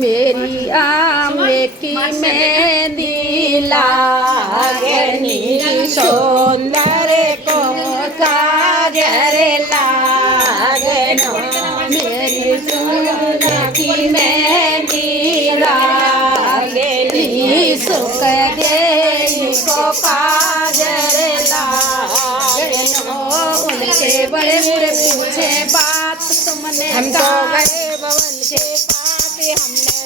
मेरी आमे की मेहंदी लागनी सौंदर्य को काजर लागनो मेरी सुंदर की मेहंदी लागनी सुख दे को काजर लागनो उनके बड़े बड़े पूछे बात तुमने हम तो गए भवन के हमने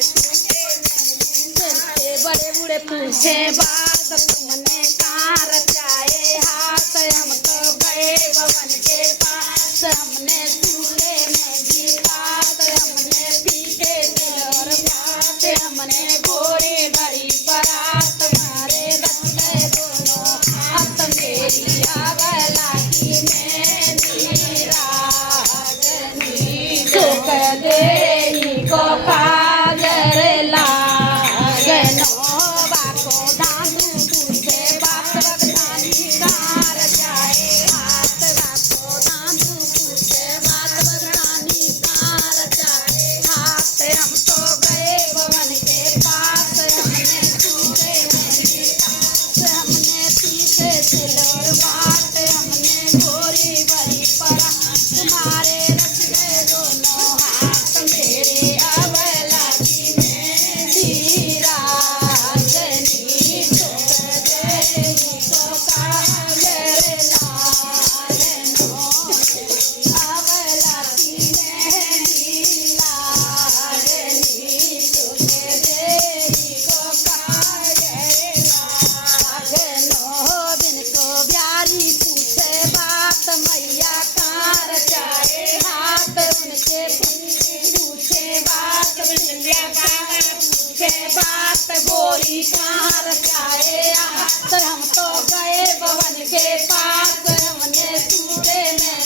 बड़े बूढ़े पूछे बात तुमने कहाँ रचाए हाथ हम तो गए भवन के पास हमने सूखे में भी बात हमने पीके दिल और बात हमने गोरी बड़ी परात मारे रखते दोनों हाथ मेरी अबला की मेरी रागनी सुख दे को काजर लागनो बाको दादू पूछे बात बगदानी कार जाए हाथ बाको दादू पूछे बात बगदानी कार जाए हाथ हम तो गए भवन के पास हमने सूखे मेरी पास हमने पीछे सिलोर बाट हमने गोरी बड़ी पड़ा तुम्हारे रच गए दोनों हाथ मेरे अबला की मेरी रागनी सुख दे को काजर लागनो अबला की मेरी रागनी सुख दे को काजर लागनो बिन को ब्यारी पूछे बात मैया कार जाए हाथ उनके पूछे बात बिंदिया पूछे बात गोरी कार जाए हाथ हम तो गए भवन के पास हमने सूखे में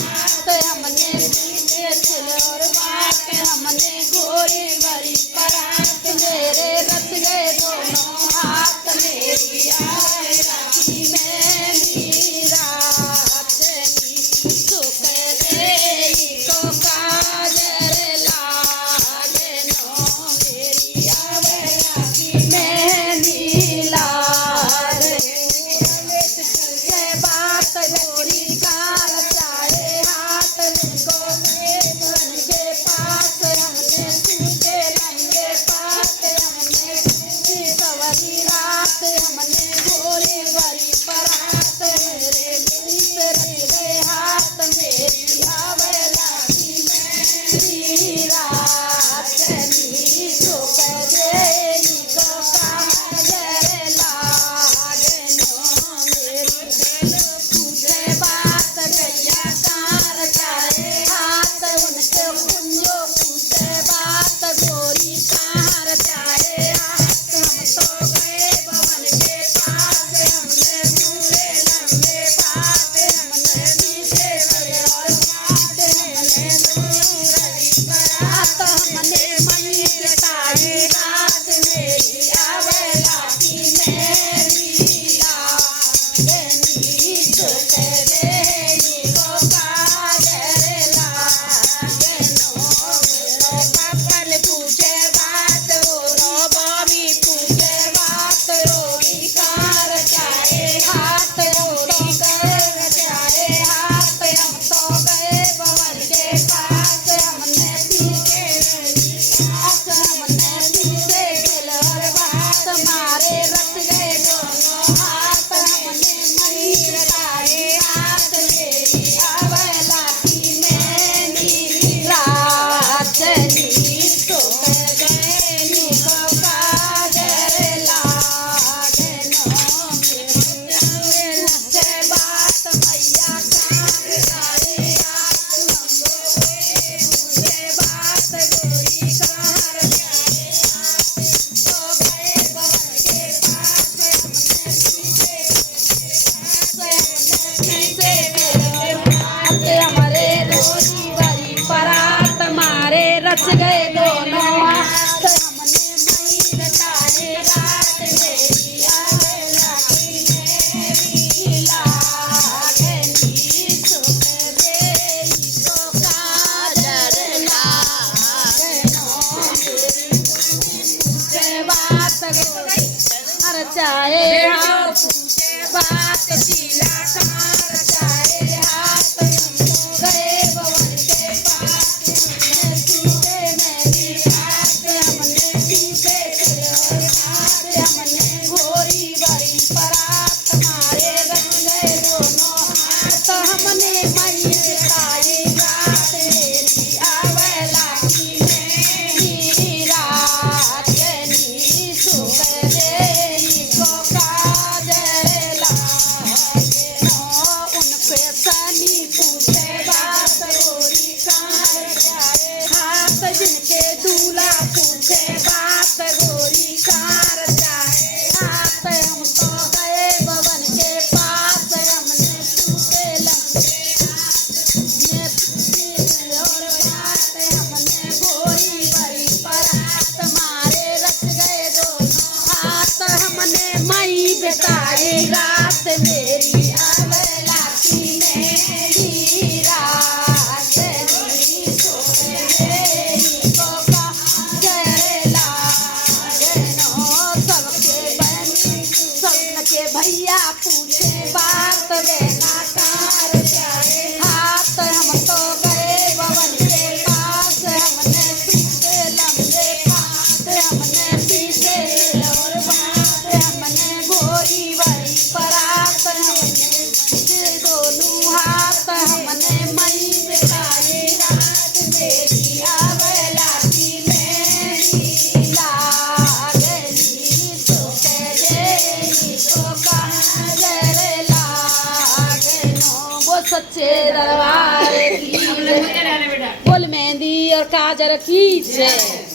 हाथ हमने पीछे सिलोर बात हमने गोरी बड़ी परात मेरे रच गए दोनों हाथ मेरी आयरा की मेरी रागनी सुख दे को काजर लागनो मेरी अबला की मेहंदी लागनी बात गोरी कार चाहे हाथ उनको धन के पास हमने सूखे लंगे पास हमने सवरी रात हमने गोरी बड़ी परात मेरे दिल से रच गए हाथ मेरी अबला की मेरी रागनी सुख दे को काजर लागनो मेरी पूछे बात गैया कार चाहे हाथ उनके कुंजो पूछे बात गोरी कार चाहे हाथ हम तो गए भवन के पास हमने सूखे लंबे बात हमने पीछे और बात हमने दूरी बरात हमने मई के तारी रात मेरी अबला की मेरी लागनी सुख दे को काजर लागनो कपल पूछे बात रो बाबी पूछे बात रोगी कार चाहे हाथ गोरी कर चाहे हाथ हम तो गए भवन के पास हमने पीछे हाथ हमने पीछे खिलर बात मारे रच गए दोनों हाथ हमने मई लगाए हाथ मेरी अबला की मेरी रागनी सुख दे को काजर लागनो पूछे बात मैया कार जाए हाथ पूछे बात गोरी कार जाए तो गए भवन के पास हमने पीछे बात हमारे रोजी बड़ी परात मारे रच गए दोनों हाथ हमने मई लगाए रात मेरी अबला की मेरी लागनी सुख दे को काजर लागनो रागनी सोहरे को काजर लागनो सबके बहनी सबके भैया पूछे बात बेना कार प्यारे हाथ हम तो गए बवन के पास हमने सूखे लंबे हाथ हमने पीछे और बात हमने गोरी बड़ी परात हमने दोनों हाथ हमने मई बिताई रात मेरी आवेला की मेरी लागनी सोहरे को काजर लागनो वो सच्चे दरबार की बोल मेहंदी और काजर की जय।